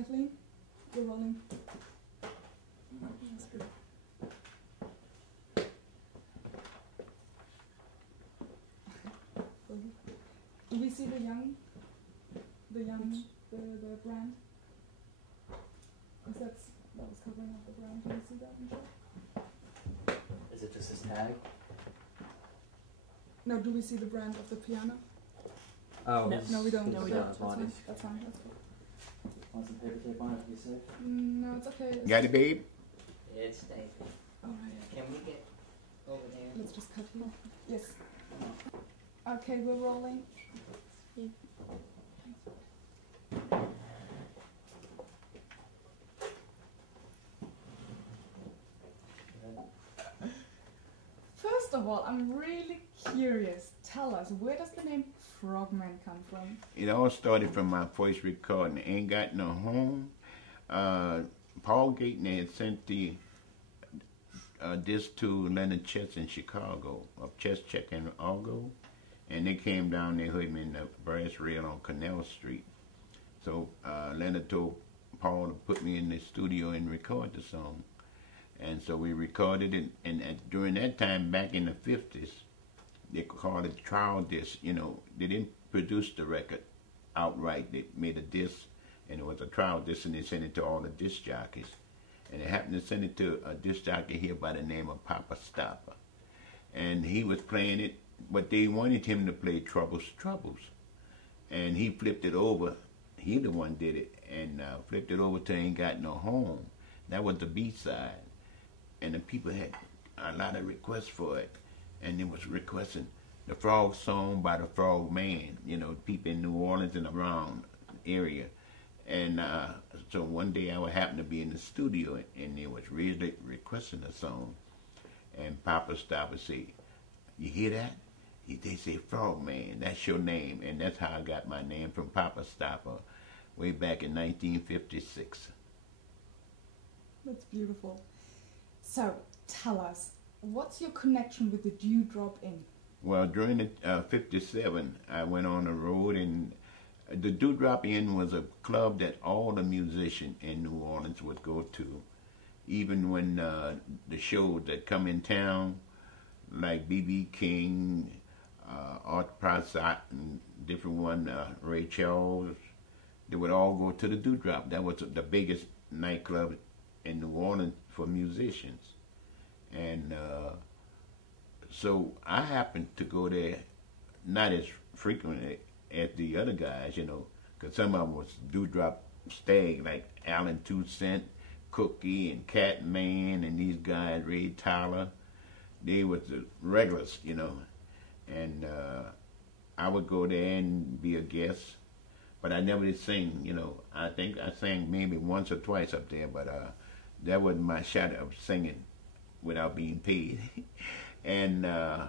Kathleen? We're rolling. That's good. Do we see the brand? Because that was covering up the brand. Can you see that in shot? Is it just his tag? No, do we see the brand of the piano? Oh, no, we don't. No, we don't. That's fine. That's fine. That's good. Want some paper tape on it to be safe? No, it's okay. Got it, babe? It's safe. Alright. Can we get over there? Let's just cut here. Yes. Okay, we're rolling. First of all, I'm really curious. Tell us, where does the name Frogman come from? It all started from my first recording, Ain't Got No Home. Paul Gayten had sent the disc to Leonard Chess in Chicago, of Chess Check and Argo, and they came down, they heard me in the brass rail on Canal Street. So Leonard told Paul to put me in the studio and record the song. And so we recorded it, and during that time, back in the 50s, they called it trial disc. You know, they didn't produce the record outright. They made a disc, and it was a trial disc, and they sent it to all the disc jockeys. And they happened to send it to a disc jockey here by the name of Poppa Stoppa. And he was playing it, but they wanted him to play Troubles, Troubles. And he flipped it over. He the one did it, and flipped it over to Ain't Got No Home. That was the B-side. And the people had a lot of requests for it. And it was requesting the Frog Song by the Frogman, you know, people in New Orleans and around the area. And so one day I would happen to be in the studio, and they was really requesting a song. And Poppa Stoppa said, "You hear that?" They say, "Frogman, that's your name." And that's how I got my name, from Poppa Stoppa, way back in 1956. That's beautiful. So, tell us, what's your connection with the Dewdrop Inn? Well, during the 57, I went on the road, and the Dewdrop Inn was a club that all the musicians in New Orleans would go to. Even when the shows that come in town, like B.B. King, Art Prasad, and different one, Ray Charles, they would all go to the Dewdrop. That was the biggest nightclub in New Orleans for musicians. And so I happened to go there, not as frequently as the other guys, you know, because some of them was Dewdrop Stag, like Alan Toussaint, Cookie, and Catman, and these guys, Ray Tyler. They was the regulars, you know. And I would go there and be a guest, but I never did sing, you know. I think I sang maybe once or twice up there, but that wasn't my shot of singing without being paid. And I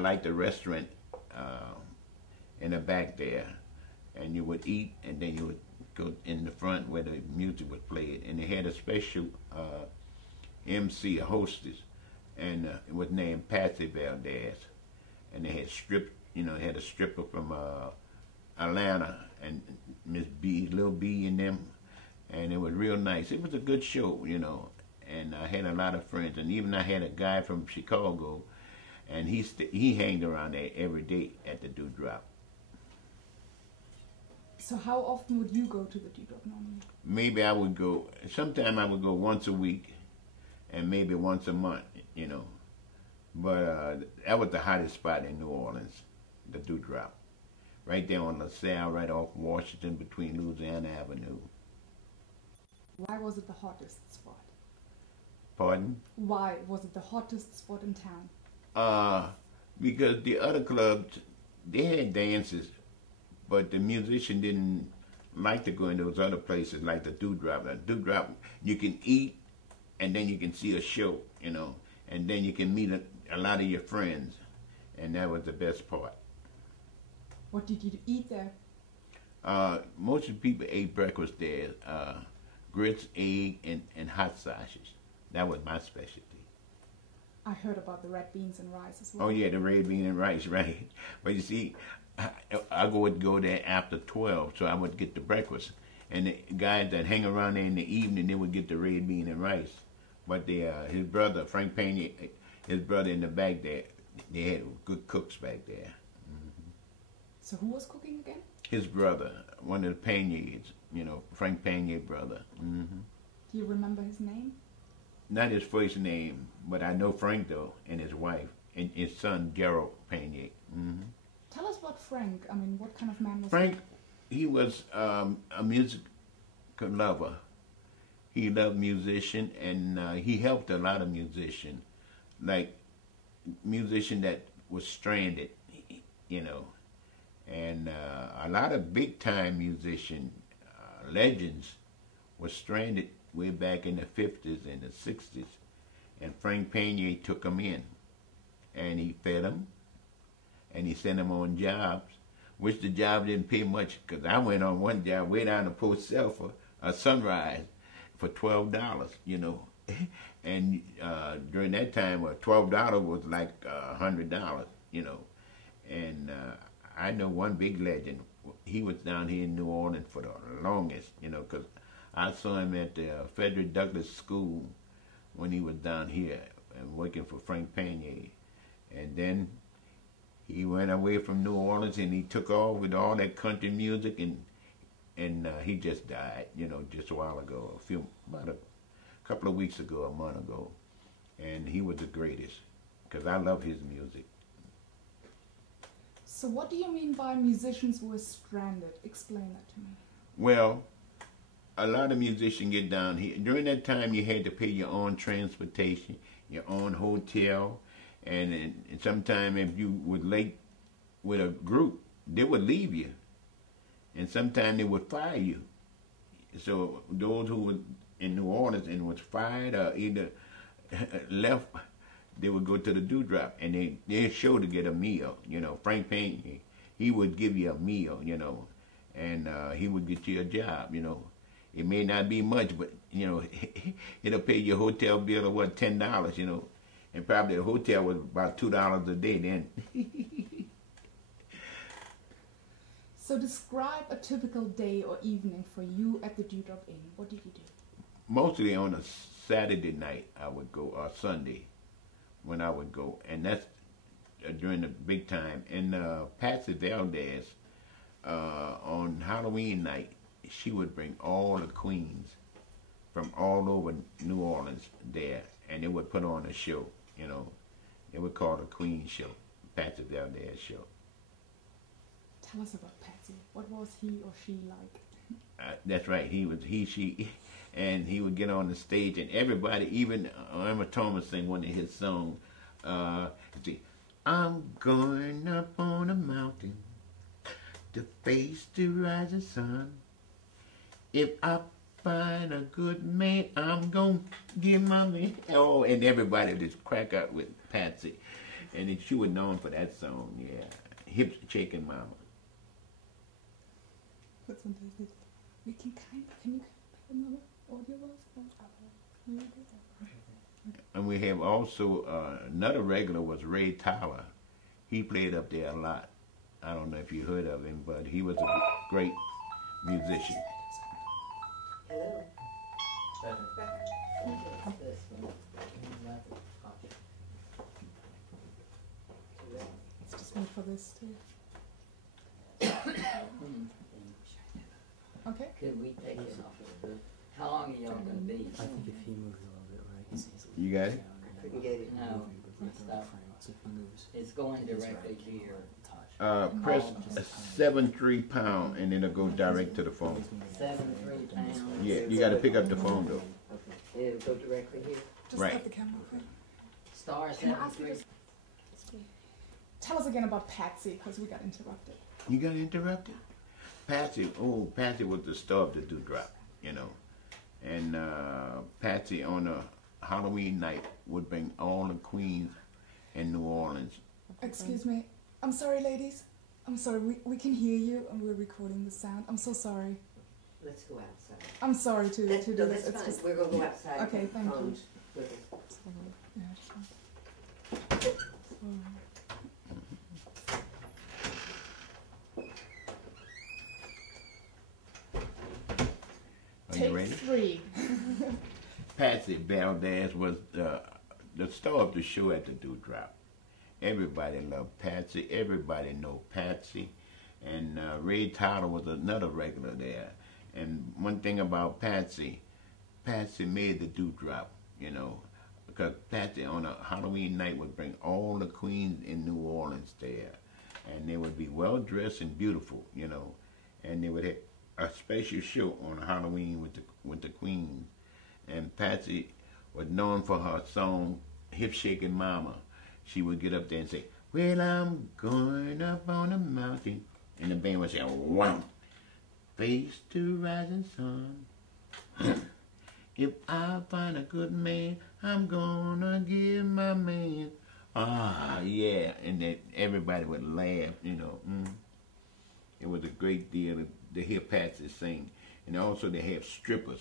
liked the restaurant in the back there, and you would eat, and then you would go in the front where the music was played, and they had a special MC, a hostess, and it was named Patsy Valdez, and they had had a stripper from Atlanta, and Miss B, Little B, and them, and it was real nice. It was a good show, you know, and I had a lot of friends, and even I had a guy from Chicago, and he hanged around there every day at the Dewdrop. So how often would you go to the Dewdrop normally? Maybe I would go, sometime I would go once a week, and maybe once a month, you know. But that was the hottest spot in New Orleans, the Dewdrop. Right there on LaSalle, right off Washington, between Louisiana Avenue. Why was it the hottest spot? Pardon? Why was it the hottest spot in town? Because the other clubs, they had dances, but the musician didn't like to go in those other places like the Dewdrop. The Dewdrop, you can eat, and then you can see a show, you know, and then you can meet a lot of your friends, and that was the best part. What did you eat there? Most of the people ate breakfast there, grits, egg, and hot sausages. That was my specialty. I heard about the red beans and rice as well. Oh yeah, the red bean and rice, right. But you see, I would go there after 12, so I would get the breakfast. And the guys that hang around there in the evening, they would get the red bean and rice. But his brother, Frank Pena, his brother in the back there, they had good cooks back there. So who was cooking again? His brother, one of the Pena's, you know, Frank Pena brother. Do you remember his name? Not his first name, but I know Frank though, and his wife, and his son Gerald Pena. Tell us about Frank. I mean, what kind of man was Frank? He was a music lover. He loved musician, and he helped a lot of musicians, like musician that was stranded, you know, and a lot of big time musician legends were stranded way back in the 50s and the 60s, and Frank Pena took them in, and he fed them, and he sent them on jobs, which the job didn't pay much, because I went on one job way down to Port Selfa, Sunrise, for $12, you know, and during that time, $12 was like $100, you know, and I know one big legend. He was down here in New Orleans for the longest, you know, because I saw him at the Frederick Douglass School when he was down here and working for Frank Pena, and then he went away from New Orleans and he took off with all that country music, and he just died, you know, just a while ago, about a couple of weeks ago, a month ago, and he was the greatest, because I love his music. So what do you mean by musicians who were stranded? Explain that to me. Well, a lot of musicians get down here. During that time, you had to pay your own transportation, your own hotel, and sometimes if you were late with a group, they would leave you, and sometimes they would fire you. So those who were in New Orleans and was fired or either left, they would go to the dewdrop, and they'd show to get a meal. You know, Frank Pena, he would give you a meal, you know, and he would get you a job, you know. It may not be much, but, you know, it'll pay your hotel bill of, what, $10, you know, and probably the hotel was about $2 a day then. So describe a typical day or evening for you at the Dewdrop Inn. What did you do? Mostly on a Saturday night I would go, or Sunday when I would go, and that's during the big time. And Patsy Valdez, on Halloween night, she would bring all the queens from all over New Orleans there, and they would put on a show, you know. They would call it a Queen Show, Patsy Valdez Show. Tell us about Patsy. What was he or she like? That's right. She, and he would get on the stage, and everybody, even Emma Thomas sang one of his songs. See, I'm going up on a mountain to face the rising sun. If I find a good man, I'm gonna give my man. Oh, and everybody would just crack up with Patsy, and she was known for that song. Yeah, hips shaking mama. That's fantastic. We can kind of, can you play another audio verse? And we have also another regular was Ray Tyler. He played up there a lot. I don't know if you heard of him, but he was a great musician. Hello. Let's just wait for this too. Okay. Could we take it off of the... How long are y'all going to be? I think if he moves a little bit, right, he's easily... You got it? Couldn't get it. No. Stop. So if he moves... It's going directly to your... Press 7-3 pound, and then it'll go direct to the phone. 7-3 pounds. Yeah, you got to pick up the phone though. Okay. It'll go directly here. Just Right. let the camera open. Star Can I ask you 7-3. this? Tell us again about Patsy, because we got interrupted. You got interrupted? Patsy was the star of the Dewdrop, you know. And Patsy on a Halloween night would bring all the queens in New Orleans. Excuse me. I'm sorry, ladies. I'm sorry. We can hear you, and we're recording the sound. I'm so sorry. Let's go outside. I'm sorry to do this. That's It's fine. just We're going to go outside. Okay, thank you. Phones with us. yeah, just sorry. Are you ready? Take 3. Patsy Valdez was the star of the show at the Dewdrop. Everybody loved Patsy. Everybody know Patsy. And Ray Tyler was another regular there. And one thing about Patsy made the Dewdrop, you know, because Patsy on a Halloween night would bring all the queens in New Orleans there. And they would be well dressed and beautiful, you know. And they would have a special show on Halloween with the queens. And Patsy was known for her song, Hip Shaking Mama. She would get up there and say, well, I'm going up on a mountain. And the band would say, wow, face to rising sun. If I find a good man, I'm gonna give my man. Ah, yeah. And then everybody would laugh, you know. It was a great deal to hear Patsy sing. And also they have strippers.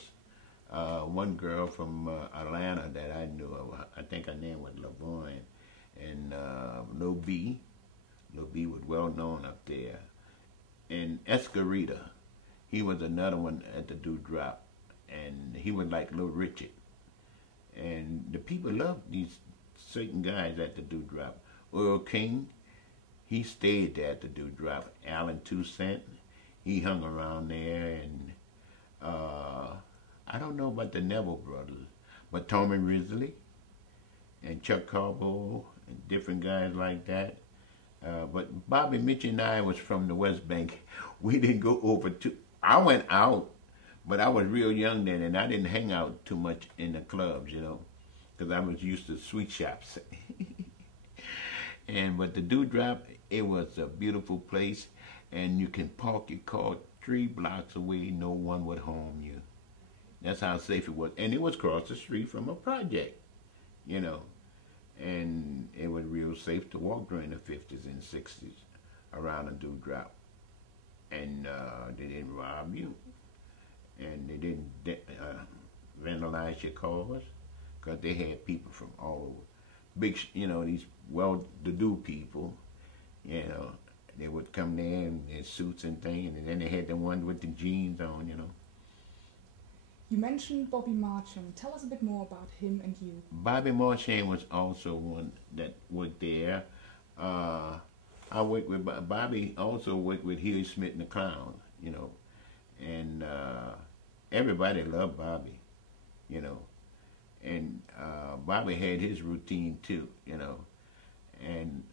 One girl from Atlanta that I knew of, I think her name was LaVoyne, and Lil B. Lil B was well known up there. And Escarita, he was another one at the Dewdrop, and he was like Little Richard. And the people loved these certain guys at the Dewdrop. Earl King, he stayed there at the Dewdrop. Allen Toussaint, he hung around there, and I don't know about the Neville brothers, but Tommy Risley and Chuck Carbo and different guys like that. But Bobby Mitchell and I was from the West Bank. We didn't go over to, I went out, but I was real young then, and I didn't hang out too much in the clubs, you know, because I was used to sweet shops. But the Dewdrop, it was a beautiful place, and you can park your car 3 blocks away, no one would harm you. That's how safe it was. And it was across the street from a project, you know. And it was real safe to walk during the 50s and 60s around a Dewdrop. And they didn't rob you. And they didn't vandalize your cars, because they had people from all over. Big, you know, these well-to-do people, you know, they would come there in their suits and things, and then they had the ones with the jeans on, you know. You mentioned Bobby Marchand. Tell us a bit more about him and you. Bobby Marchand was also one that worked there. I worked with Bobby, also worked with Huey Smith and the Clowns, you know. And everybody loved Bobby, you know. And Bobby had his routine too, you know. And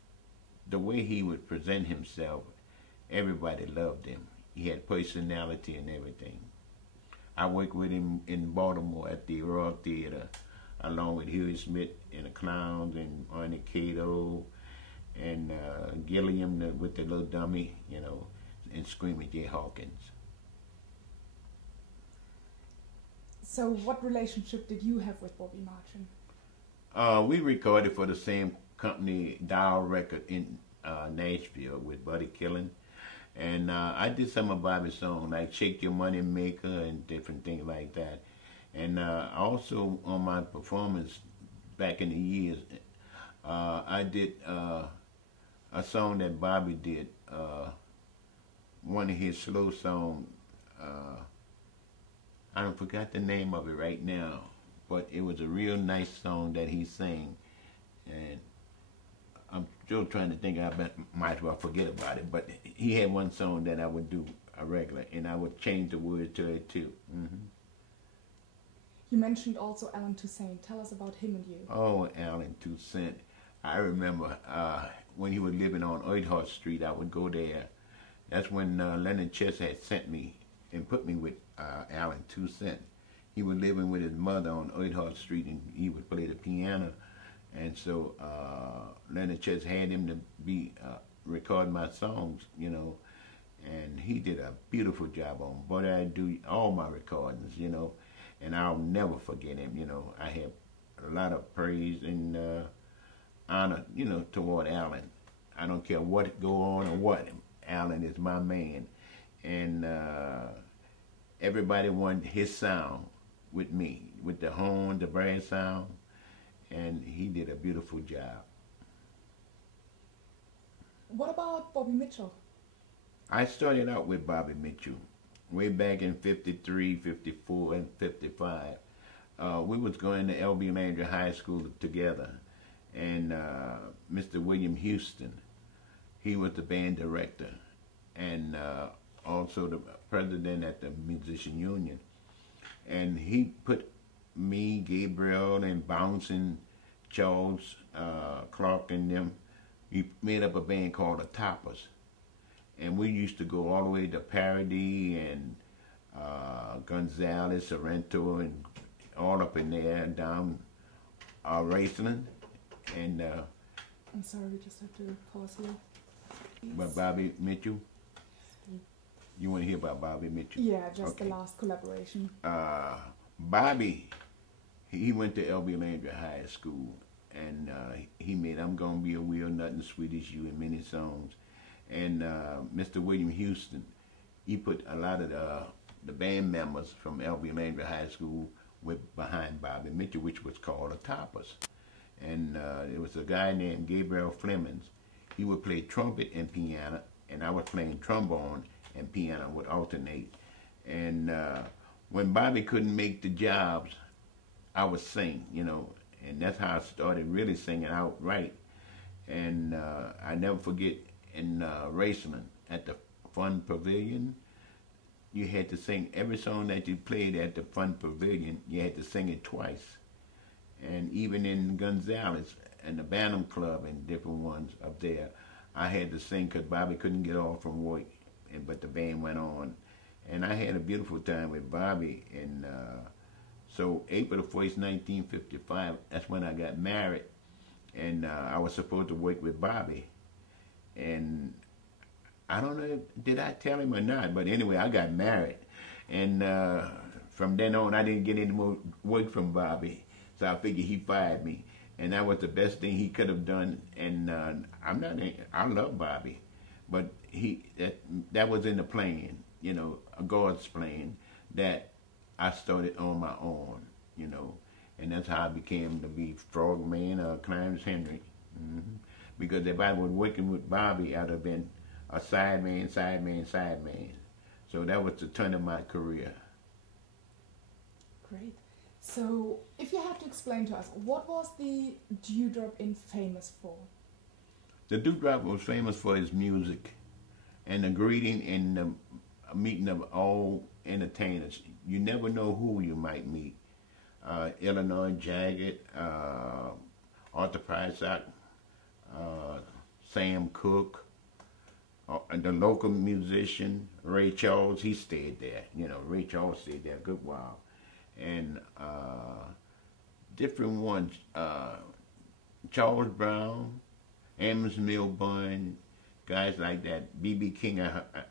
the way he would present himself, everybody loved him. He had personality and everything. I worked with him in Baltimore at the Royal Theater, along with Huey Smith and the Clowns and Arnie Cato and Gilliam with the little dummy, you know, and Screaming Jay Hawkins. So what relationship did you have with Bobby Marchand? We recorded for the same company, Dial Record, in Nashville with Buddy Killen. And I did some of Bobby's songs, like Shake Your Money Maker and different things like that. And also on my performance back in the years, I did a song that Bobby did, one of his slow songs. I don't forgot the name of it right now, but it was a real nice song that he sang. And I'm still trying to think, might as well forget about it, but he had one song that I would do a regular, and I would change the words to it too. You mentioned also Allen Toussaint. Tell us about him and you. Oh, Allen Toussaint. I remember when he was living on Oidhart Street, I would go there. That's when Leonard Chess had sent me and put me with Allen Toussaint. He was living with his mother on Oidhart Street, and he would play the piano. And so Leonard Chess had him to be record my songs, you know, and he did a beautiful job on But I do all my recordings, you know, and I'll never forget him, you know. I have a lot of praise and honor, you know, toward Allen. I don't care what go on or what, Allen is my man. And everybody wanted his sound with me, with the horn, the brass sound. And he did a beautiful job. What about Bobby Mitchell? I started out with Bobby Mitchell. way back in 53, 54, and 55. We was going to L.B. Landry High School together, and Mr. William Houston, he was the band director, and also the president at the Musician Union. And he put me, Gabriel, and Bouncing Charles Clark and them, he made up a band called the Toppers. And we used to go all the way to Parody and Gonzales, Sorrento, and all up in there and down Raceland. And I'm sorry, we just have to pause here. but Bobby Mitchell, you want to hear about Bobby Mitchell? Yeah, just Okay. the last collaboration. Bobby, he went to L.B. Landry High School, and he made "I'm Gonna Be a Wheel, Nothing Sweet as You" and many songs. And Mr. William Houston, he put a lot of the band members from L.B. Landry High School behind Bobby Mitchell, which was called the Toppers. And there was a guy named Gabriel Flemings. He would play trumpet and piano, and I was playing trombone and piano would alternate. And when Bobby couldn't make the jobs, I would sing, you know, and that's how I started really singing outright. And I never forget in Raceland at the Fun Pavilion, you had to sing every song that you played at the Fun Pavilion, you had to sing it twice. And even in Gonzales and the Bantam Club and different ones up there, I had to sing because Bobby couldn't get off from work, but the band went on. And I had a beautiful time with Bobby. And so April the 1st, 1955, that's when I got married. And I was supposed to work with Bobby. And I don't know, did I tell him or not? But anyway, I got married. And from then on, I didn't get any more work from Bobby. So I figured he fired me. And that was the best thing he could have done. And I love Bobby. But that was in the plan, you know, God's plan, that I started on my own, you know. And that's how I became to be Frogman or Clarence Henry. Mm-hmm. Because if I was working with Bobby, I'd have been a sideman. So that was the turn of my career. Great. So, if you had to explain to us, what was the Dewdrop Inn famous for? The Dewdrop was famous for his music and the greeting and the meeting of all entertainers. You never know who you might meet. Illinois Jagged, Arthur Prysock, Sam Cooke, the local musician, Ray Charles, he stayed there. You know, Ray Charles stayed there a good while. And different ones, Charles Brown, Amos Milburn, guys like that, B.B. King,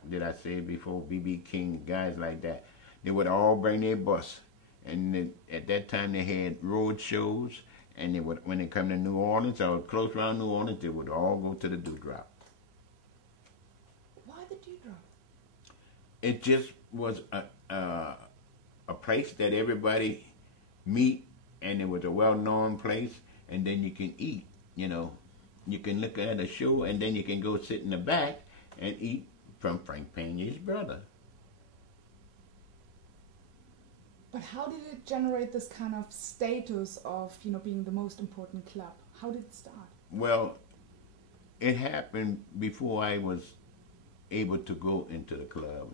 did I say it before? B.B. King, guys like that. They would all bring their bus. And at that time they had road shows, and they would, when they come to New Orleans or close around New Orleans, they would all go to the Dewdrop. Why the Dewdrop? It just was a place that everybody meet, and it was a well-known place, and then you can eat, you know. You can look at a show, and then you can go sit in the back and eat from Frank Peña's brother. But how did it generate this kind of status of, you know, being the most important club? How did it start? Well, it happened before I was able to go into the club.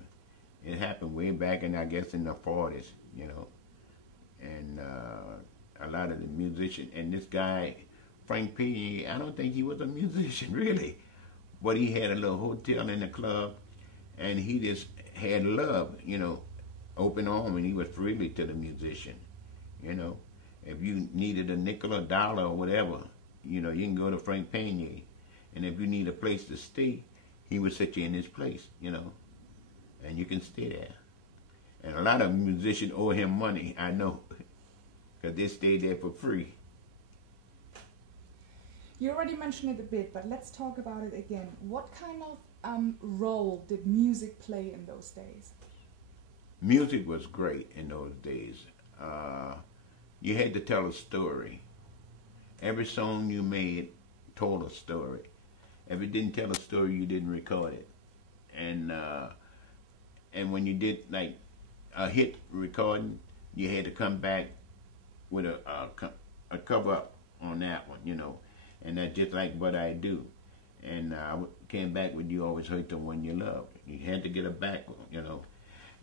It happened way back in, I guess, in the 40s, you know. And a lot of the musicians, and this guy, Frank Peña, I don't think he was a musician, really. But he had a little hotel in the club, and he just had love, you know, open arm, and he was freely to the musician, you know. If you needed a nickel or dollar or whatever, you know, you can go to Frank Peña. And if you need a place to stay, he would set you in his place, you know, and you can stay there. And a lot of musicians owe him money, I know, because they stayed there for free. You already mentioned it a bit, but let's talk about it again. What kind of role did music play in those days? Music was great in those days. You had to tell a story. Every song you made told a story. If it didn't tell a story, you didn't record it. And and when you did like a hit recording, you had to come back with a cover up on that one, you know, and that's just like what I do. And I came back with You Always Hurt the One You Love. You had to get it back, you know.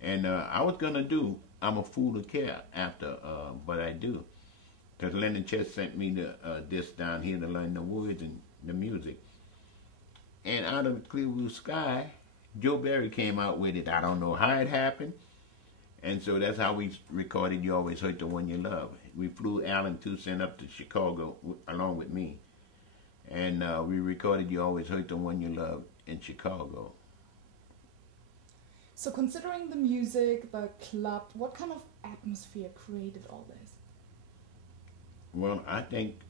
And I was gonna do I'm a Fool to Care after what I do, because Lennon Chess sent me this down here to learn the words and the music. And out of the clear blue sky, Joe Berry came out with it. I don't know how it happened. And so that's how we recorded You Always Hurt the One You Love. We flew Alan Toussaint up to Chicago along with me. And we recorded You Always Hurt the One You Love in Chicago. So considering the music, the club, what kind of atmosphere created all this? Well, I think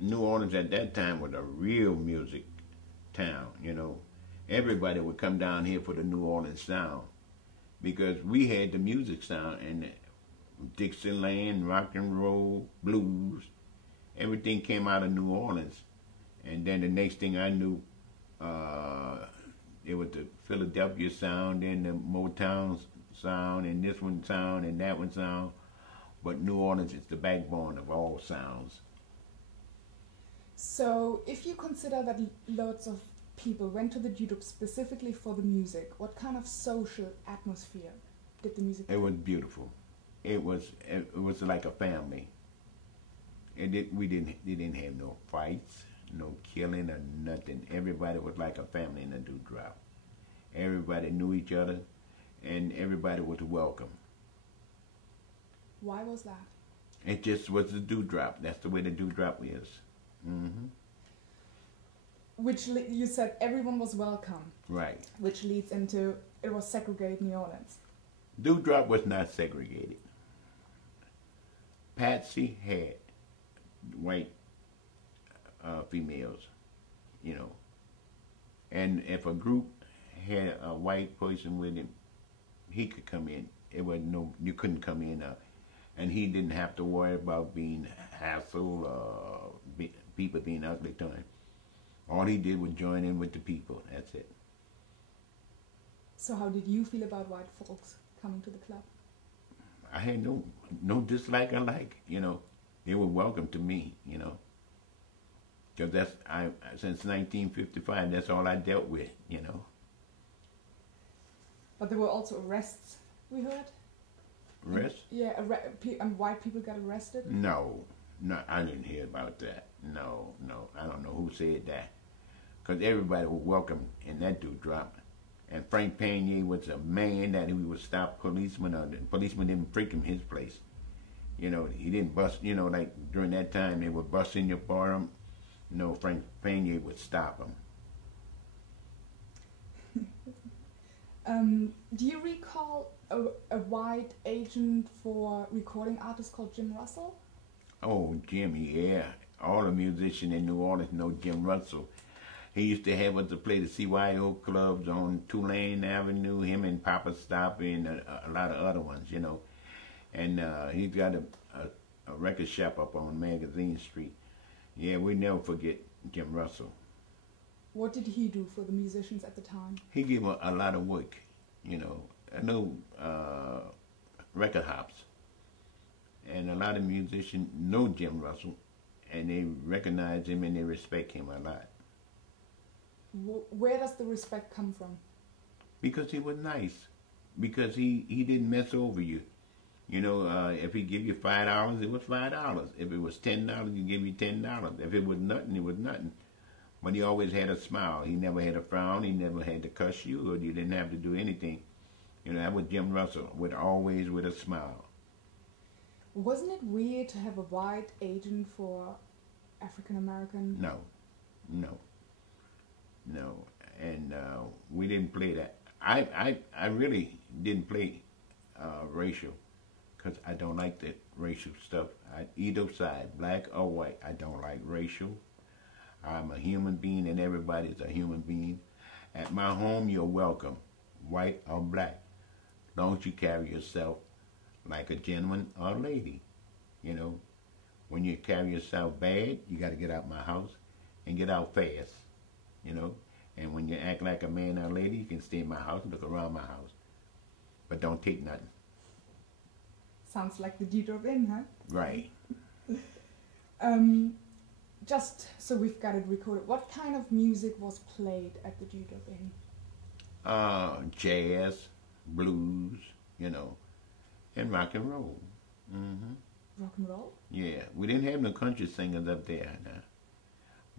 New Orleans at that time was a real music town, you know. Everybody would come down here for the New Orleans sound, because we had the music sound, and Dixieland, rock and roll, blues, everything came out of New Orleans. And then the next thing I knew, it was the Philadelphia sound, and the Motown sound, and this one sound, and that one sound. But New Orleans is the backbone of all sounds. So if you consider that lots of people went to the Judo specifically for the music, what kind of social atmosphere did the music have? It was beautiful. It was like a family. We didn't have no fights, no killing or nothing. Everybody was like a family in the Dewdrop. Everybody knew each other, and everybody was welcome. Why was that? It just was the Dewdrop. That's the way the Dewdrop is. Mm-hmm. Which you said everyone was welcome. Right. Which leads into it was segregated New Orleans. Dewdrop was not segregated. Patsy had white females, you know. And if a group had a white person with him, he could come in. It was you couldn't come in, and he didn't have to worry about being hassled or people being ugly to him. All he did was join in with the people. That's it. So how did you feel about white folks coming to the club? I had no dislike or like, you know. They were welcome to me, you know. Because since 1955, that's all I dealt with, you know. But there were also arrests, we heard? Arrests? Yeah, and white people got arrested? No, I didn't hear about that. No, I don't know who said that. Because everybody was welcome in that Dewdrop. And Frank Panier was a man that he would stop policemen, or the policemen didn't freak him his place. You know, he didn't bust, you know, like during that time they would bust in your bar. You know, Frank Panier would stop them. Do you recall a white agent for recording artists called Jim Russell? Oh, Jim, yeah. All the musicians in New Orleans know Jim Russell. He used to have us to play the CYO clubs on Tulane Avenue, him and Poppa Stoppa and a lot of other ones, you know. And he's got a record shop up on Magazine Street. Yeah, we never forget Jim Russell. What did he do for the musicians at the time? He gave a lot of work, you know. I know record hops. And a lot of musicians know Jim Russell, and they recognize him and they respect him a lot. Where does the respect come from? Because he was nice. Because he didn't mess over you. You know, if he give you $5, it was $5. If it was $10, he give you $10. If it was nothing, it was nothing. But he always had a smile. He never had a frown. He never had to cuss you, or you didn't have to do anything. You know, that was Jim Russell, always with a smile. Wasn't it weird to have a white agent for African American? No. And we didn't play that. I really didn't play racial, because I don't like that racial stuff. Either side, black or white, I don't like racial. I'm a human being, and everybody's a human being. At my home, you're welcome, white or black. As long as you carry yourself like a gentleman or a lady. You know, when you carry yourself bad, you got to get out my house and get out fast. You know, and when you act like a man or a lady, you can stay in my house and look around my house. but don't take nothing. Sounds like the D-drop in, huh? Right. Just so we've got it recorded, what kind of music was played at the D-drop in? Jazz, blues, you know, and rock and roll. Mm-hmm. Rock and roll? Yeah, we didn't have no country singers up there now.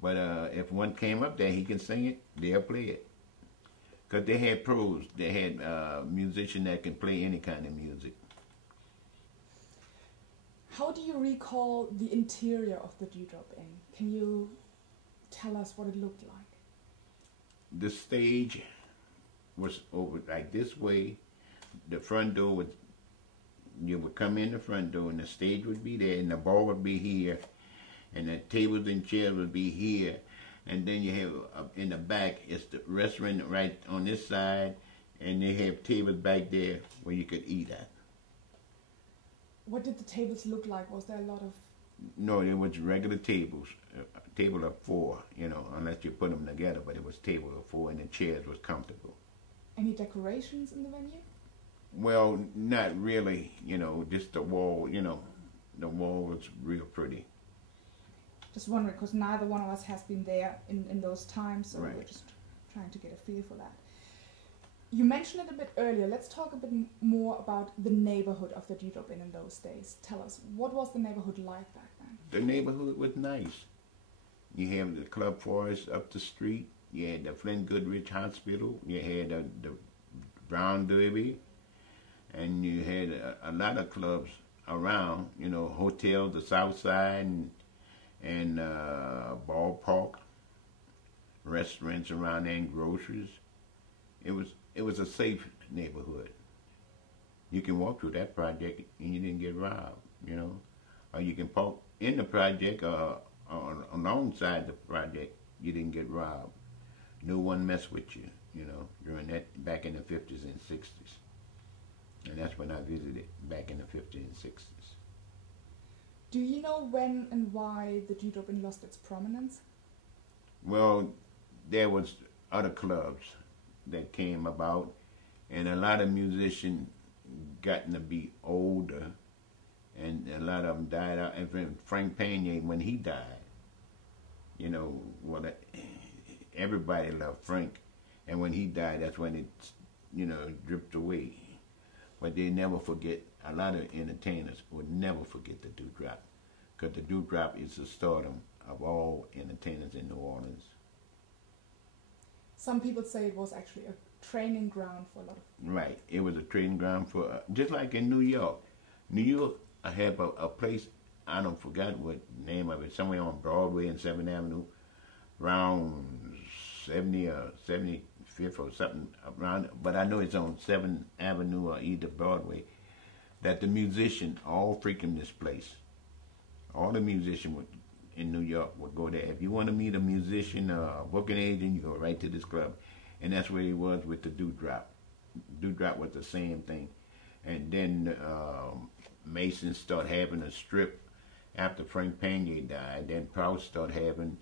But if one came up there, he can sing it, they'll play it. Because they had pros, they had musicians that can play any kind of music. How do you recall the interior of the D-drop in? Can you tell us what it looked like? The stage was over like this way. The front door would, you would come in the front door and the stage would be there and the bar would be here and the tables and chairs would be here. And then you have in the back, it's the restaurant right on this side and they have tables back there where you could eat at. What did the tables look like? Was there a lot of... No, there was regular tables, a table of 4, you know, unless you put them together, but it was table of 4 and the chairs was comfortable. Any decorations in the venue? Well, not really, you know, just the wall, you know, the wall was real pretty. Just wondering, because neither one of us has been there in those times, so Right. we're just trying to get a feel for that. You mentioned it a bit earlier. Let's talk a bit more about the neighborhood of the D-drop in those days. Tell us, what was the neighborhood like back then? The neighborhood was nice. You have the Club Forest up the street. You had the Flint Goodrich Hospital. You had the Brown Derby. And you had a lot of clubs around, you know, hotels, the South Side, and ballpark, restaurants around there, and groceries. It was a safe neighborhood. You can walk through that project and you didn't get robbed, you know. Or you can park in the project or alongside the project, you didn't get robbed. No one messed with you, you know, during that, back in the 50s and 60s. And that's when I visited, back in the 50s and 60s. Do you know when and why the D-drop in lost its prominence? Well, there was other clubs that came about, and a lot of musicians gotten to be older, and a lot of them died out. And Frank Panier, when he died, you know, well, everybody loved Frank, and when he died, that's when it, you know, dripped away. But they never forget, a lot of entertainers would never forget the dewdrop, because the dewdrop is the stardom of all entertainers in New Orleans. Some people say it was actually a training ground for a lot of... Right. It was a training ground for, just like in New York. New York, I have a place, I don't forget what name of it, somewhere on Broadway and 7th Avenue, around 70 or 75th or something around, but I know it's on 7th Avenue or either Broadway, that the musician all freaking this place. All the musicians in New York would go there. If you want to meet a musician or a booking agent, you go right to this club. And that's where he was with the dewdrop. Dewdrop was the same thing. And then Mason started having a strip after Frank Panier died. Then Proust started having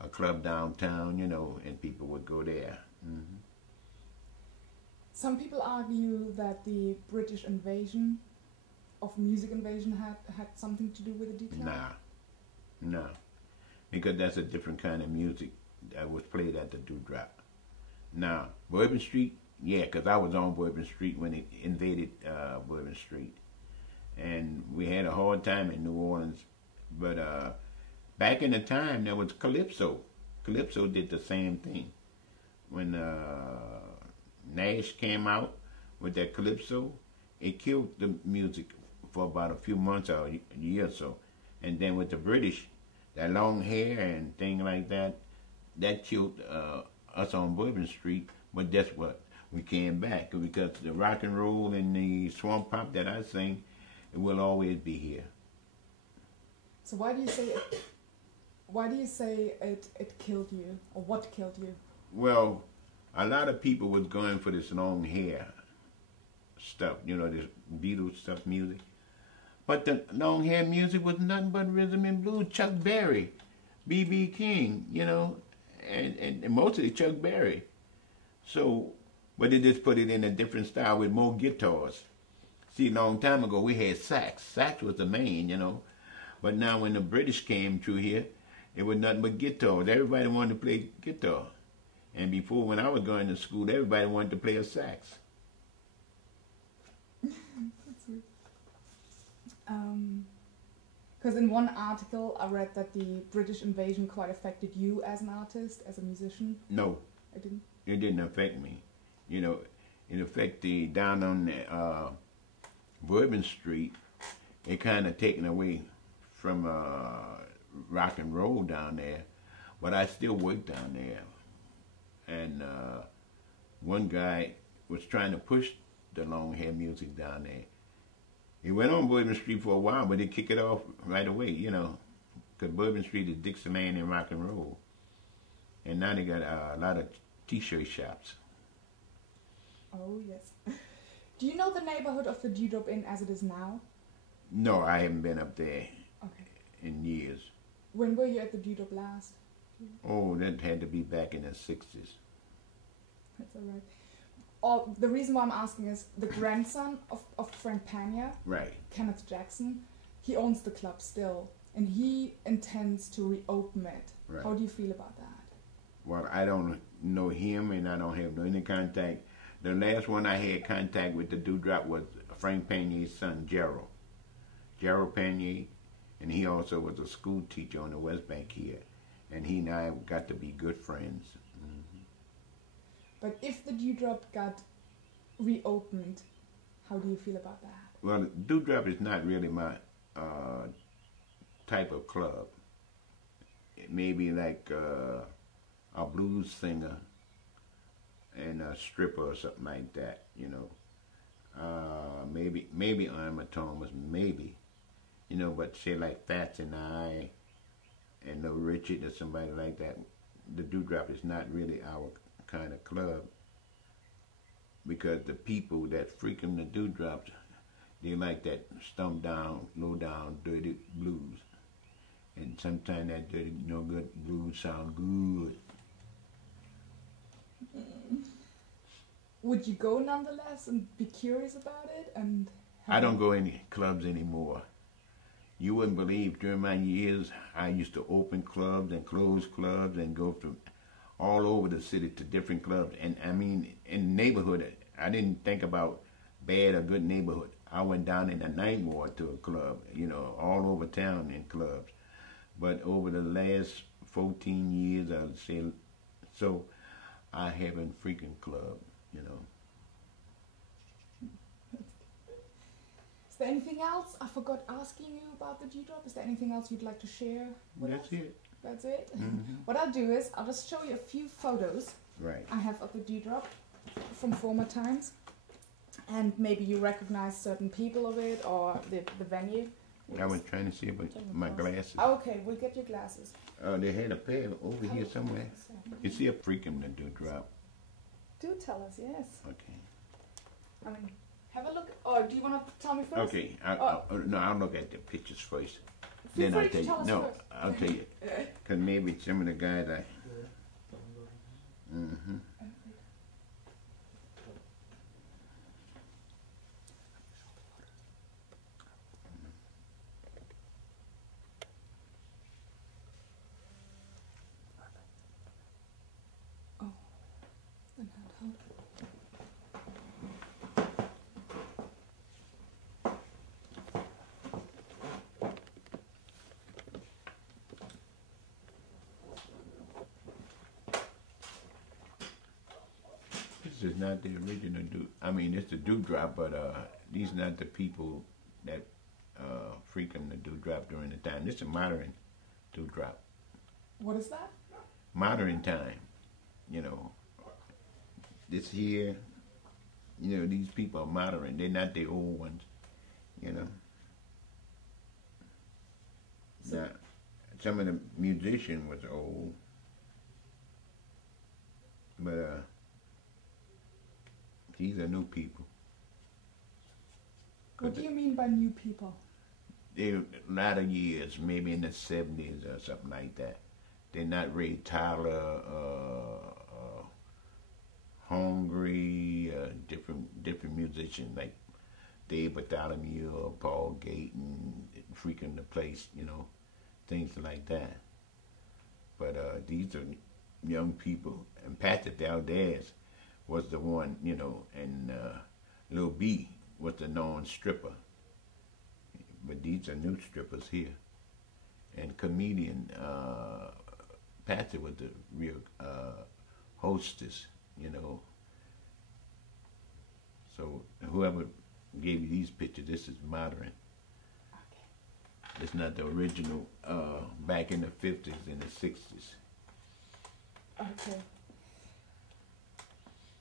a club downtown, you know, and people would go there. Mm-hmm. Some people argue that the British invasion of music invasion had something to do with the decline. No, because that's a different kind of music that was played at the dewdrop. Now, Bourbon Street, yeah, because I was on Bourbon Street when it invaded Bourbon Street. And we had a hard time in New Orleans. But back in the time, there was Calypso. Calypso did the same thing. When Nash came out with that Calypso, it killed the music for about a few months or a year or so. And then with the British, that Longhair and thing like that, that killed us on Bourbon Street. But guess what? We came back because the rock and roll and the swamp pop that I sing, it will always be here. So why do you say it? Why do you say it killed you, or what killed you? Well, a lot of people was going for this Longhair stuff, you know, this Beatles stuff music. But the Longhair music was nothing but rhythm and blues. Chuck Berry, B.B. King, you know, and mostly Chuck Berry. So but they just put it in a different style with more guitars. See, a long time ago we had sax. Sax was the main, you know. But now when the British came through here, it was nothing but guitars. Everybody wanted to play guitar. And before, when I was going to school, everybody wanted to play a sax. That's weird. Because in one article I read that the British invasion quite affected you as an artist, as a musician. No. It didn't? It didn't affect me. You know, it affected down on Bourbon Street. It kind of taken away from rock and roll down there, but I still worked down there. And one guy was trying to push the Longhair music down there. He went on Bourbon Street for a while, but he kicked it off right away, you know, because Bourbon Street is Dixieland and rock and roll. And now they got a lot of T-shirt shops. Oh, yes. Do you know the neighborhood of the Dewdrop Inn as it is now? No, I haven't been up there Okay. in years. When were you at the Dewdrop last? Oh, that had to be back in the 60s. That's all right. Oh, the reason why I'm asking is the grandson of Frank Pania, Right. Kenneth Jackson, he owns the club still, and he intends to reopen it. Right. How do you feel about that? Well, I don't know him, and I don't have any contact. The last one I had contact with the Dewdrop was Frank Panier's son, Gerald. Gerald Panier, and he also was a school teacher on the West Bank here. And he and I got to be good friends. Mm-hmm. But if the Dewdrop got reopened, how do you feel about that? Well, Dewdrop is not really my type of club. It may be like a blues singer and a stripper or something like that, you know. Maybe Irma Thomas, maybe, you know, but say like Fats and I and Little Richard or somebody like that, the Dewdrop is not really our kind of club, because the people that frequent the Dewdrops, they like that stumped down, low down, dirty blues. And sometimes that dirty, no good blues sound good. Would you go nonetheless and be curious about it? And I don't go any clubs anymore. You wouldn't believe, during my years, I used to open clubs and close clubs and go from all over the city to different clubs. And I mean, in the neighborhood, I didn't think about bad or good neighborhood. I went down in the night ward to a club, you know, all over town in clubs. But over the last 14 years, I would say, so I haven't frequent club, you know. Is there anything else I forgot asking you about the Dewdrop? Is there anything else you'd like to share with us? That's it. That's it? Mm-hmm. What I'll do is, I'll just show you a few photos Right. I have of the Dewdrop from former times. And maybe you recognize certain people of it or the venue. I was trying to see about my glasses. Oh, okay, we'll get your glasses. They had a pair over here somewhere. You see a freaking the Dewdrop. Do tell us, yes. Okay. I mean, have a look. Or do you want to tell me first? Okay. No, I'll look at the pictures first. Feel Then free I'll to tell you. tell us No, first. I'll tell you. Because maybe some of the guys I... Mm-hmm. Then handheld. This is not the original I mean, it's the Dewdrop, but these not the people that frequent the Dewdrop during the time. This is a modern Dewdrop. What is that? Modern time, you know. This here, you know, these people are modern. They're not the old ones, you know. So Now, some of the musician was old, but these are new people. what do you mean by new people? They're a lot of years, maybe in the 70s or something like that. They're not Ray Tyler, Hungry, different musicians like Dave Bartholomew or Paul Gayten, freaking the place, you know, things like that. But these are young people, and Patsy Valdez was the one, you know, and Lil B was the non-stripper. But these are new strippers here. And comedian Patsy was the real hostess, you know. So whoever gave you these pictures, this is modern. Okay. It's not the original back in the 50s and the 60s. Okay.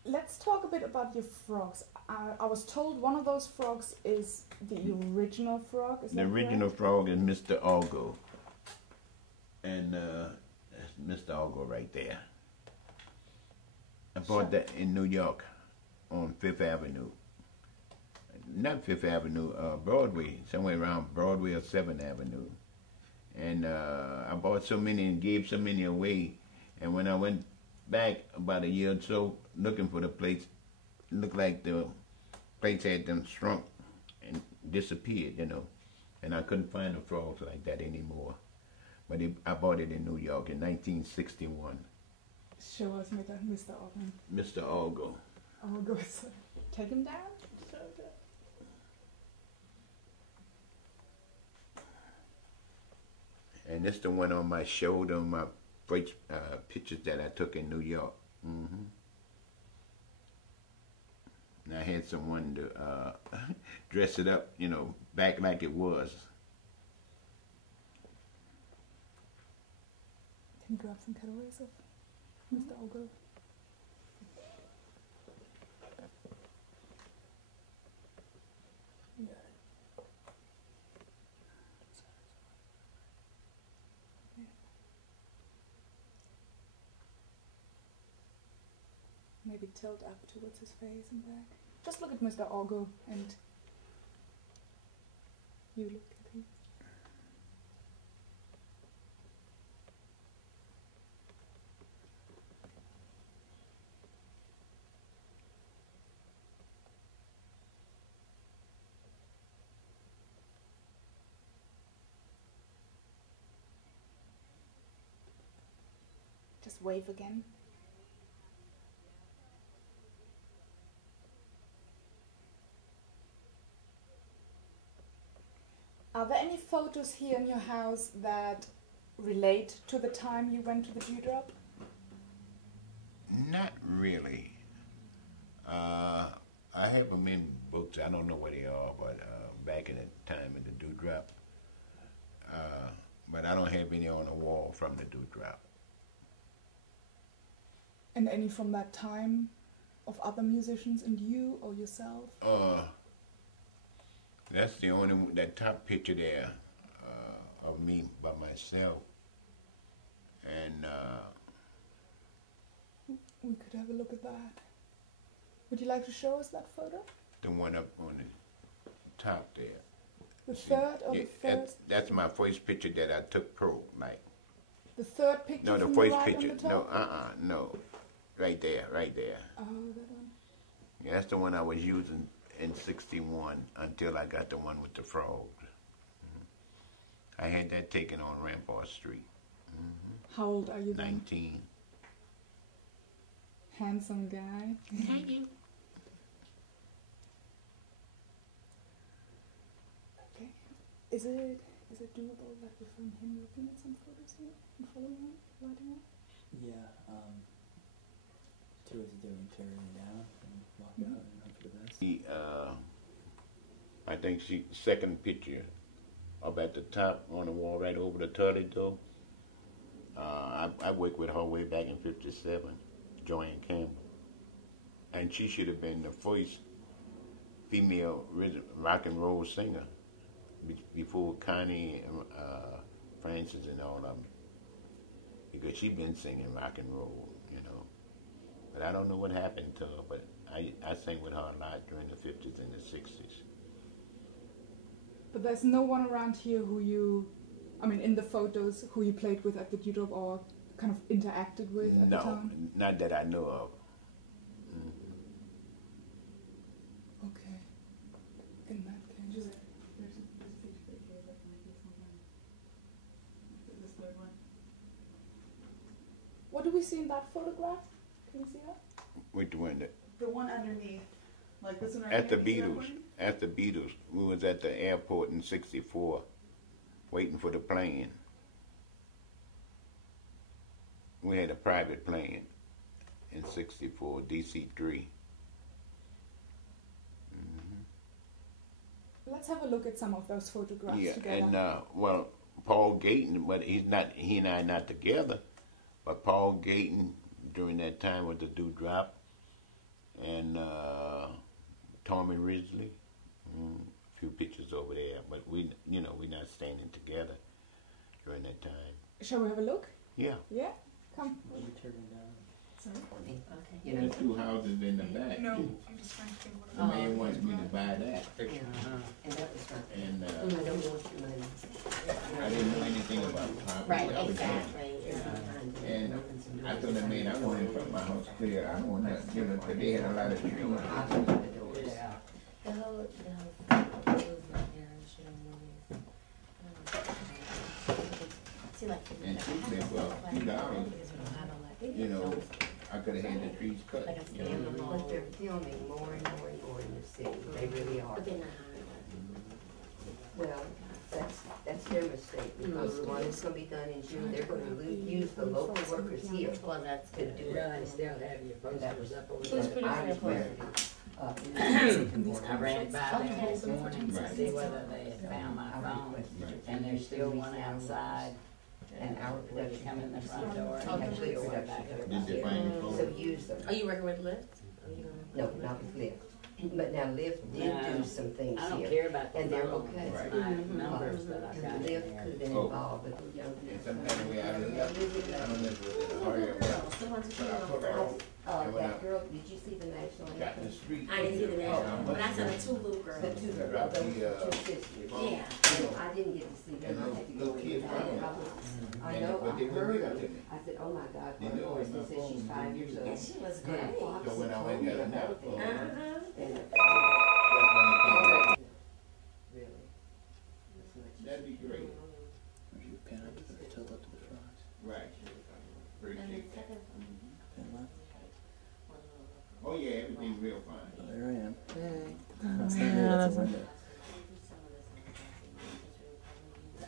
Let's talk a bit about your frogs. I was told one of those frogs is the original frog. Is the that original correct? frog is Mr. Algo. And that's Mr. Algo right there. I bought that in New York on 5th Avenue. Not 5th Avenue, Broadway, somewhere around Broadway or 7th Avenue. And I bought so many and gave so many away. And when I went back about a year or so looking for the place, it looked like the place had them shrunk and disappeared, you know. And I couldn't find the frogs like that anymore. But I bought it in New York in 1961. Show us Mr. Algo. Mr. Algo. Algo. Take him down. And this the one on my shoulder, my first pictures that I took in New York. And I had someone to dress it up, you know, back like it was. Can you grab some cutaways of Mr. Algo? Maybe tilt up towards his face and back. Just look at Mr. Algo and you look at him. Just wave again. Are there any photos here in your house that relate to the time you went to the Dewdrop? Not really. I have them in books. I don't know where they are, but back in the time of the Dewdrop. But I don't have any on the wall from the Dewdrop. And any from that time of other musicians and you or yourself? That's the only, that top picture there of me by myself. And we could have a look at that. Would you like to show us that photo? The one up on the top there. The third or the first? That's my first picture that I took pro, like. The third picture? No, the from first right picture. on the top? No. No. Right there, right there. Oh, that one. Yeah, that's the one I was using in 61 until I got the one with the frogs. I had that taken on Rampart Street. How old are you then? 19. Handsome guy. Thank you. Okay. Is it doable that we film him looking at some photos here and following him, writing on? Yeah, two is doing turning down and walk out and hope for the best. I think second picture up at the top on the wall right over the toilet door. I worked with her way back in 57, Joanne Campbell. And she should have been the first female rock and roll singer before Connie and Francis and all of them. Because she'd been singing rock and roll, you know. But I don't know what happened to her, but I sang with her a lot during the 50s and the 60s. But there's no one around here who you, I mean, in the photos, who you played with at the Dewdrop or kind of interacted with at the time? No, not that I know of. seen that photograph? Can you see that? Which one? The one underneath, like this one right At the here, you see that Beatles. one? At the Beatles. We was at the airport in '64, waiting for the plane. We had a private plane in '64, DC-3. Let's have a look at some of those photographs Yeah, together. and well, Paul Gayten, but he and I not together, but Paul Gayten during that time with the Dewdrop, and Tommy Ridgely, a few pictures over there, but we not standing together during that time. Shall we have a look? Yeah. Yeah, come. What are you turning down? Sorry. Okay. There's two houses in the back. No, too. I'm just trying to think what The man wants me to buy that, And that was her. and I don't want your money. I didn't know anything about property. Right, I was young. exactly. And I told the man, I want him from my house clear. I don't want that, but they had a lot of trees. And she said, well, $2, I could have had the trees cut. But they're filming more and more and more in the city, they really are. Well, that's their mistake, because the one that's gonna be done in June, they're gonna use the local workers here. Well, that's to do it. And still have your posters up over Who's there. I was wondering, I ran by there this morning to see whether they had found my phone, and there's still one outside. and our When you production. come in the front door, and Okay. there's still one back there. Did they find the So phone? use them. Are you working with Lyft? No, not with Lyft. But now Lyft did No. do some things I don't here. care about the And they're phone, okay. it's Right. my Mhm. numbers that I've got And in Lyft could have there. been Oh. involved, but you know. And sometimes we out of the, I don't know if it was a hurry or what. But I put her on, and when That girl, did you see the national I got in anthem? the street. I didn't see the national, Oh, but I saw the two little girls. The two, I dropped those the, two sisters. Yeah. And I didn't get to see them, And I had to go little in kids the found back. it. I And- know, but I they wouldn't heard give it them. to me. I said, oh my God, They her knew voice, it they was said my she's phone. 5 years old. And she was And great. Fox So when I told went me got about another it. phone, Uh-huh. And that's when it came out. really. That'd be great. You pin up to the tilt up to the front. Right. Appreciate that. Pin left. Oh yeah, everything's real fine. Oh, there I am. Hey. That's not me, that's a window.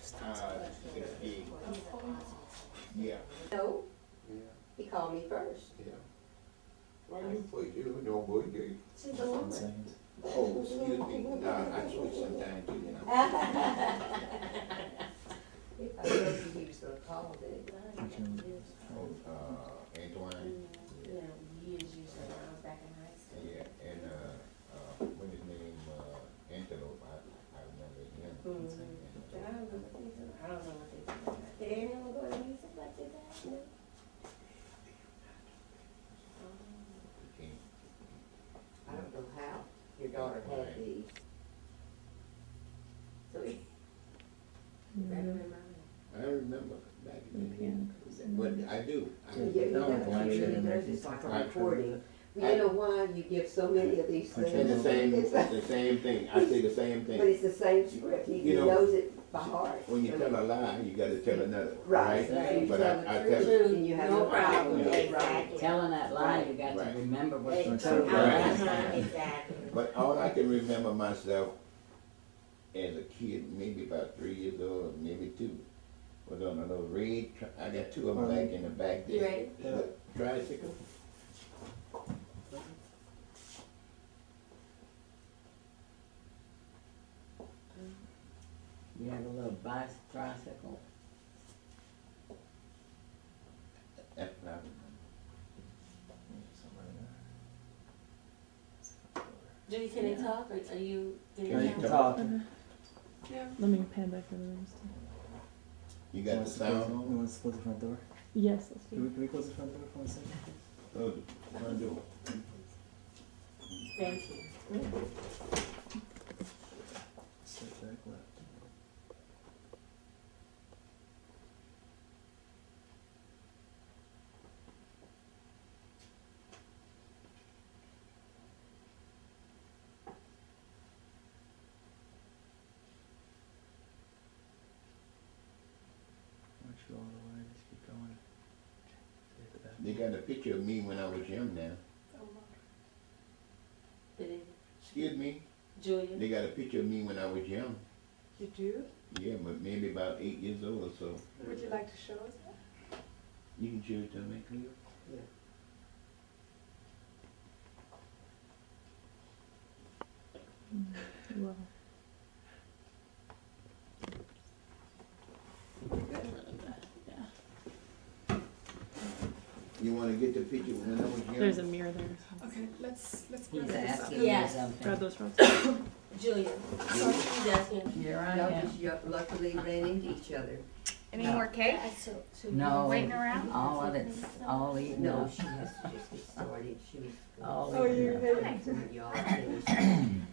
68. Yeah. No, he called me first. Yeah. Why you put you no boy gay? She's a woman. 10 seconds. Oh, excuse me. I switch sometimes too, you know. If I knew he was gonna call, then it Which one? Oh, Antoine. You know, years when I was back in high school. Yeah, and what his name? Antelope. I remember him. But I don't know what they do. I don't know what they do. Did anyone go to music like that? No. I don't know how your daughter had these. So he. I remember back in the day. But I do. Yeah, you know, Why it should really it does, make it's like you a talk? recording. You know why you give so many of these things? And the same It's like- thing. I say the same But thing. it's the same script, he You know, knows it by heart. When you tell a lie, you got to tell another. Right. Right. But I the tell truth, and you have No no problem. problem. Exactly. Telling that lie, you got Right. to remember what you're Right. telling. Right. Exactly. But all I can remember myself as a kid, maybe about 3 years old, maybe 2, was on a little red. I got 2 of them back in the back there. You ready? The tricycle. You have a little tricycle. That's what I Judy, can they talk, or are you? Can you talk? Talking. Let me pan back for the rooms. You got the sound You on? want to close the front door? Yes, let's do Can we close the front door for 1 second? Close it. Front door. Thank you. Step back left. Not sure all the way, just keep going. Hit the back. They got a picture of me when I was young now. Excuse me? Julia? They got a picture of me when I was young. You do? Yeah, but maybe about 8 years old or so. Would you like to show us that? You can show it to me, Cleo? Wow. You want to get the picture when I was young? There's a mirror there. Okay, let's He's grab this up. asking you Yes. something. Grab those rocks. Julia, sorry, he's asking. Here I No, am. 'cause you luckily ran into each other. Any No. more cake? No, Waiting around? all of it's all eaten No, up. she has to just get started. She was. All Oh, eaten you up. did? Y'all finished.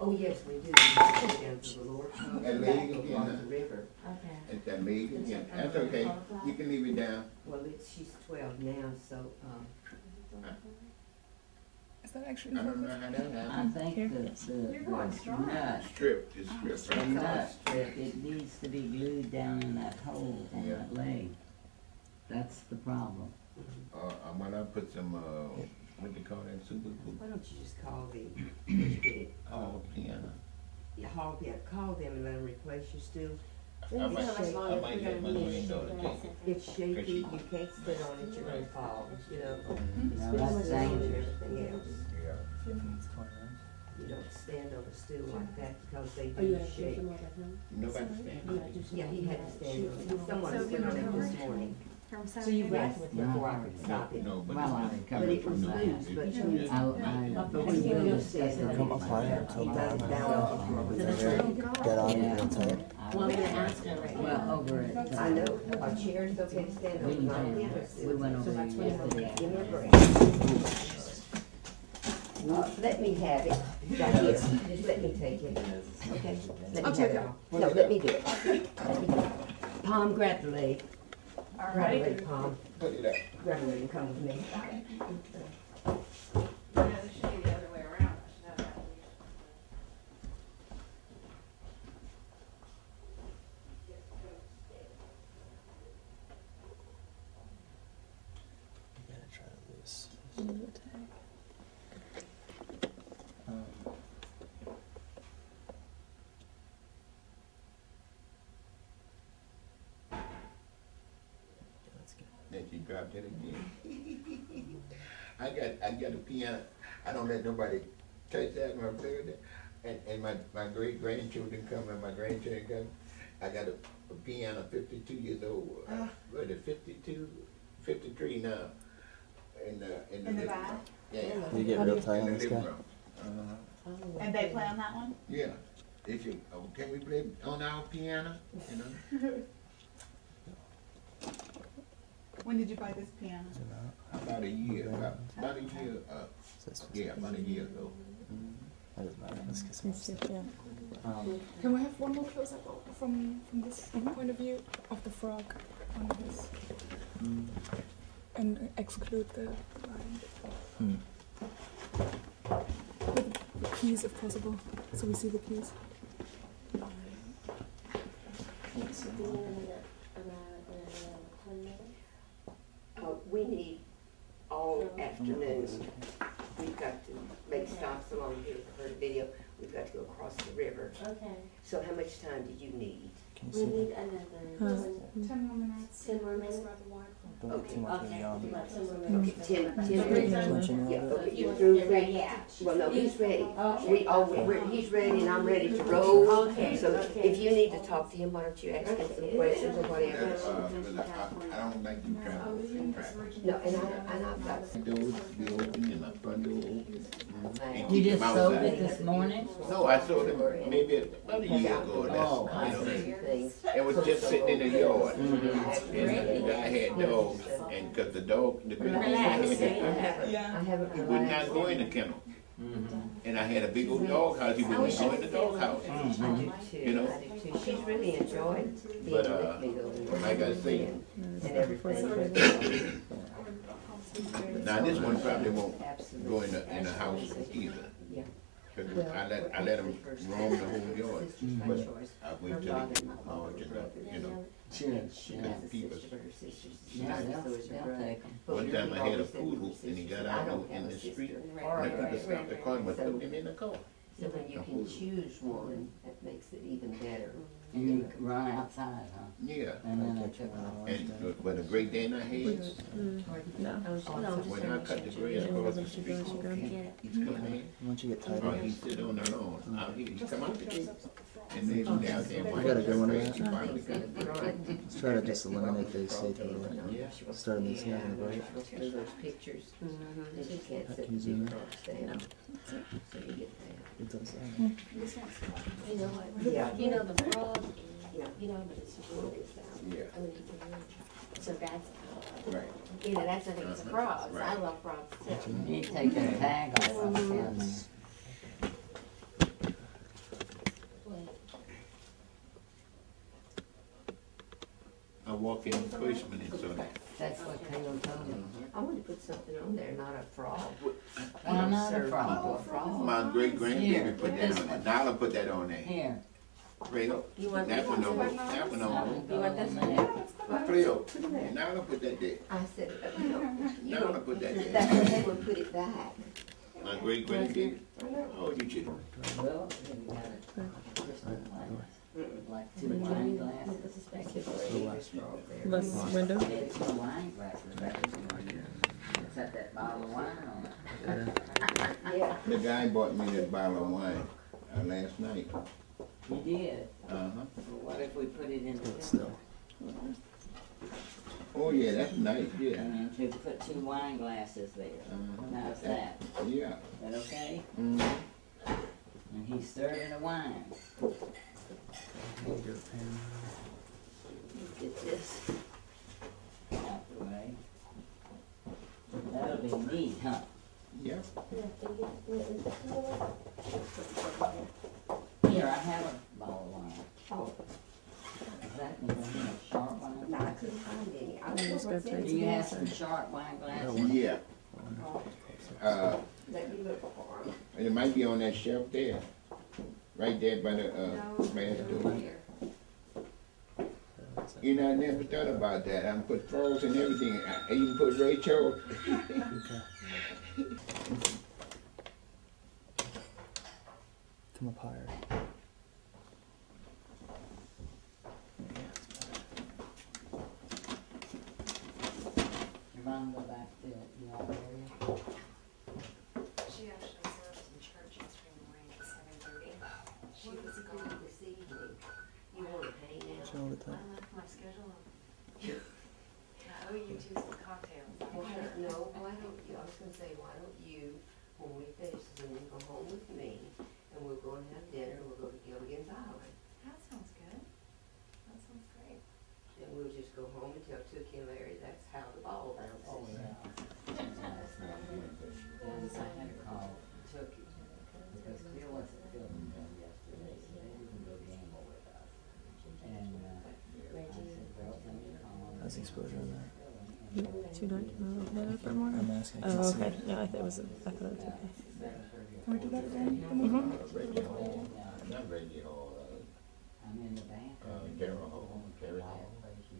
Oh, yes, we do. We go down to the Lord's house That and lady back again, across huh? the river. Okay. At that lady again. That's okay. You can leave it down. Well, she's 12 now, so, Is that actually I don't know focused? how that I happened. think Here. the You're going strong. nut, Stripped. It's stripped. the nut strip, it needs to be glued down in that hole on Yeah. that leg. That's the problem. When I put some, what they call that, super glue? why don't you just call the, where'd you get it? Oh, piano. Call them and let them replace your stool. I might get my granddaughter to take it. It's shaky, you can't sit on it, you're gonna fall, you know. Now, It's that's spinning and dangerous. everything else. Yeah. Few minutes. You don't stand on a stool like that because they Are you do gonna do shake. some more of them? Nobody stands. Yeah, he had to stand on it. Someone So was give on me it a this morning. From So you wrapped with it? Before I could stop it. No, but Well, I it's But recovered it was from that. loose, but you Yeah. but when you will discuss it, Come up higher, he does balance. get on Yeah. real tight. Well, I'm gonna ask her right now. Well, over at, I know, our chair's okay to stand we on, not went over there yesterday. Give me a break. Let me have it, right here, just let me take it, okay? Let me have it all. No, let me do it. Let me do it. Palm, grab the leg. Grab the leg, Palm. Put it up. Grab the leg and come with me. You gotta try to loose. That's good. Then she dropped it again. I got a piano. I don't let nobody touch that when I play with it. And my great grandchildren come and my grandchildren come. I got a piano 52 years old. What is it, 52, 53 now. In the In the living back? room. Yeah. You get real tight In on the this living guy? room. And they play on that one? Yeah. They say, oh, can we play on our piano? You know? When did you buy this piano? Is it not? About a year. About a year. This one's- Yeah, about a year ago. That doesn't matter. Let's get some Let's see, stuff. yeah. Can we have one more close up from this point of view of the frog on his, and exclude the line? With the keys if possible, so we see the keys. We need all afternoon. We've got to make stops along here for the video. We've got to go across the river. Okay. So how much time do you need? Can We you see? need another 10 more minutes. 10 more minutes. Don't get too much of Okay. it on. About 10 more Okay, minutes. 10 Three minutes. Clenching a Yeah, little bit. okay, you through? You're ready? Yeah. Well, no, he's ready. Okay. He's ready and I'm ready to roll. Okay. So if you need to talk to him, why don't you ask him some questions or whatever? I don't like to travel from traffic. No, and I've got some. Doors be open and my front door open. And You keep just them sold outside. it this morning? No, I sold it maybe about a year ago. Oh, That's, you know, Things. it was just sitting in the yard. And the guy had dogs, and because the dog, the big Yeah. I haven't he would not go in the kennel. And I had a big old dog house, he wouldn't go in the dog house. You know? I do too. She's really enjoyed being But, with me though. like I say, And everything. now this one probably won't Absolutely. go in the house either. Yeah. Cause I let him roam the whole yard. But I wait till he March and you know. Sure. And she Yeah. has a People- sister, but her sister's Yeah, sister, so they'll it's her take brother. 'em. But One we time I had a always said we were poodle and he sisters. got I out don't in have the a street. sister. And Right, the people right, stopped the car and So- put him in the car. So when you A can poodle. choose one, that makes it even better. And you could run outside, huh? Yeah. And then they took off. And but a great day I had, No. when I cut the grass across the street, he's coming in. Once you get tired Or of he it, sit on the lawn out here. He come out the gate and they down there. You got a good one of that? Finally got let's try to just eliminate those states a little bit. Yeah. Start mixing it in the break. There's those pictures that you can't set Can you the zoom big in? cross down. So you get that. It does that. You know what? Yeah. You know the frog, Yeah. you know, but it's focused out. Yeah. I mean, so that's, Right. you know, that's, I think it's frogs. I Right. love frogs too. You need to take that tag off of him. I walk in the basement and so That's what Caleb told me. I want to put something on there, not a frog. Well, not a Serve frog. people a frog. my great grandbaby Here, put put that this on there. one. Nala put that on there. Here. Cleo, You want that this one on one? that one I'll on. go want this in one? there. Cleo, Nala put that there. I said, you know, you Nala don't, put that that's there. when they would put it back. My great grandbaby. Oh, you should. Well, you got it. Just like two wine glasses. Less window. It's two wine glasses. Except that bottle of wine on it. Yeah. The guy bought me that bottle of wine last night. You did. Uh-huh. Well, what if we put it in the Still. Oh, yeah, that's nice, yeah. and then to put two wine glasses there? How's that? Yeah. Is that okay? Mm-hmm. And he's serving the wine. Get this. Out the way. That'll be neat, huh? Yeah. Here, I have a bottle of wine. Oh, Is that a sharp no, wine? I couldn't find any. I don't know Just go what's in take Do it. you have some sharp wine glasses? Yeah. Let me look for 'em. It might be on that shelf there. Right there by the glass door. You know, I never thought about that. I put frogs and everything. I even put Rachel. Come up higher. Your mom go back to your area? She actually serves in church yesterday morning at 7:30. She was gone. This evening, you want to hang out? Show all the I time. left my schedule up. I owe you two some cocktails. No, why don't you, I was gonna say, why don't you, when we finish, then you go home with me, and we'll go and have dinner, we'll go to Gilligan's Island. That sounds good. That sounds great. And we'll just go home and tell Tookie and Larry that's how the ball bounces. Oh, yeah. Yes, I had to call Tookie, because Cleo wasn't feeling well yesterday, so they didn't go gamble with us. And, I said, well, let me call him. How's the exposure on that? 290. Open it up more. I'm asking. I Oh, can't see okay. it. No, I thought it was. I thought it was okay. Can we do that again? Not Reggie Hall. I'm in the back. Carol Hall. Carol Hall.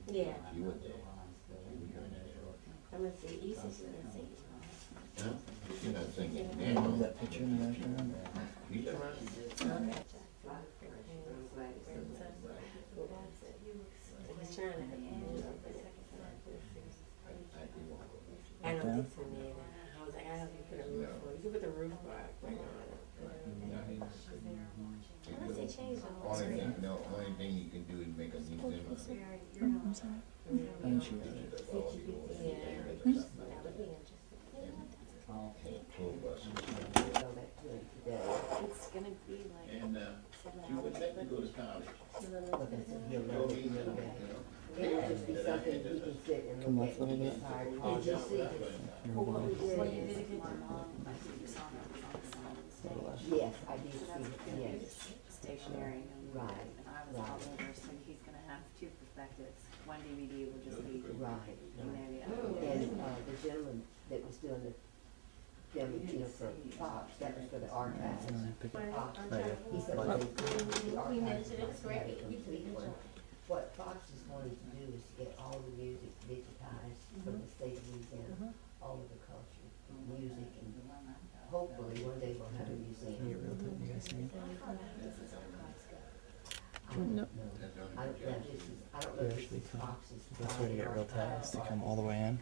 Yeah. You were there. I'm gonna see, Easton's gonna see. Huh? You're not singing. Remember that picture in the background? He's around. I'm glad it's so He's trying to. I Down? don't think so, man. I was like, I hope you put a roof on. You can put the roof back on it. Unless they change the whole Only thing. thing, no, only thing you can do is make a new Zimmer. I'm sorry. I think she got it. Yeah. That would be interesting. Tour buses. go back to it today. It's gonna be like And, 7 you hours. would let me go to college. But that's what he'll Go know. me, you know. It would just be something he can sit and Come look up at a little and bit. get tired of. Did you see? Well, what we did is my mom, I think you saw her on the stage. Yes, I did So that's see, gonna yes. be stationary. Right, And I was all over, so he's gonna have two perspectives. One DVD will just be, right, right. maybe, And, the gentleman that was doing the, them, you know, for Fox, that was for the archives. Fox, he said, well, the archives. We mentioned it was great. Complete one. What Fox is wanting to from the state of Louisiana, all of the culture, music, and hopefully one day we'll have a museum. Can you get real tight? You guys see me? No. I don't know if this is boxes. The best way to get real tight is to come all the way in,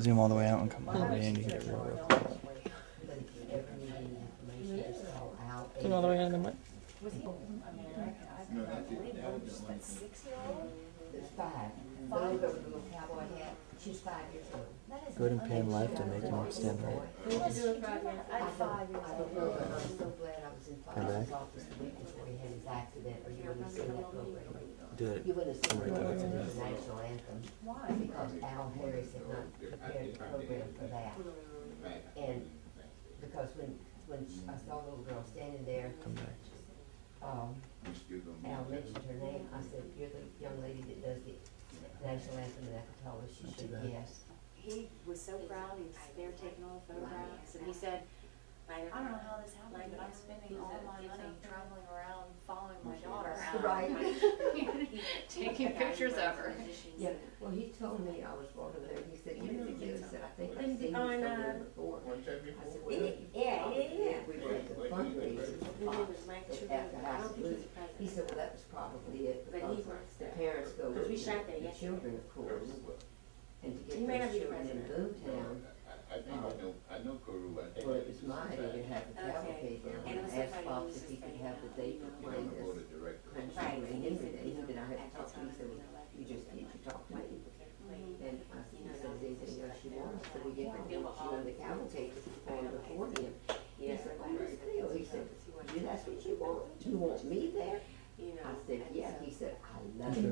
zoom all the way out, and come all the way in. You get it real tight. But if you ever need any information, just call out. Come all the way in and then what? Was he born in America? I believe that 6-year-old. It's 5. The little girl with the little cowboy hat, she's 5 years old. Go ahead and pan left and make him stand right. Who was doing Frogman? I'm 5 years I don't old. know, but I'm so glad I was in Come back. Fox's office the week before he had his accident, or you wouldn't have seen that program. Do it. You wouldn't have seen Right the back. national anthem. Why? Because Al Harris had not prepared the program for that. And because when I saw a little girl standing there, Come back. Al mentioned her name, I said, "You're the young lady that does the national anthem," and I could tell her, she Not too said, bad. yes. He was so proud. He was there taking all the photographs, and he said, I don't know how this happened, but I'm spending all my money traveling around following my daughter around Right. taking pictures of her. Yeah, well, he told me I was walking there, he said, "You know, he said, I think I've seen you somewhere before." I said, "Well, Yeah. we were at the fundraiser for Fox at the House of Blues." He said, "Well, that was probably it, But he because works the there. parents go with We shot there the yesterday. children, of course, and to get He may not those be children in president. Boomtown, I know Kuru. well, it was my idea to have the cavalcade down. And it was I asked somebody Fox who was if he just could very have the date for playing this. Prince Right. Henry Day. He said, "I had to talk to him." He said, "Well, you just need to talk to me." And I said, "He said, is anything else you want?" I said, "We get to want you and the cavalcade to perform before him." He said, "Well, here's the deal." He said, "That's what you want? You want me there?" I said, "Yeah." He said, "I love it."